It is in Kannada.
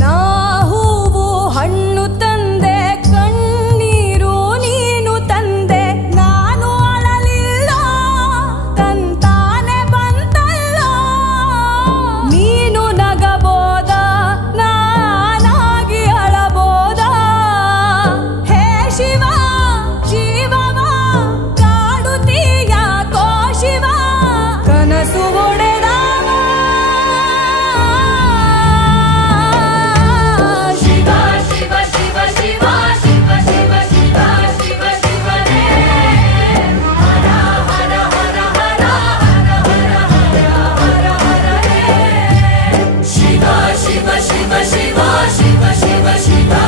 ನಾ ಹೂವು ಹಣ್ಣು ತಂದೆ ಕಣ್ಣೀರು ನೀನು ತಂದೆ ನಾನು ಅಳಲಿಲ್ಲ ತಂತಾನೆ ಬಂತಲ್ಲ ನೀನು ನಗಬೋದ ನಾನಾಗಿ ಅಳಬೋದ ಹೇ ಶಿವ ಜೀವವ ಕಾಡುತ್ತೀಯ ಕೋ ಶಿವ ಕನಸು ಒಡೆದ Shiva, Shiva, Shiva, Shiva, Shiva, Shiva.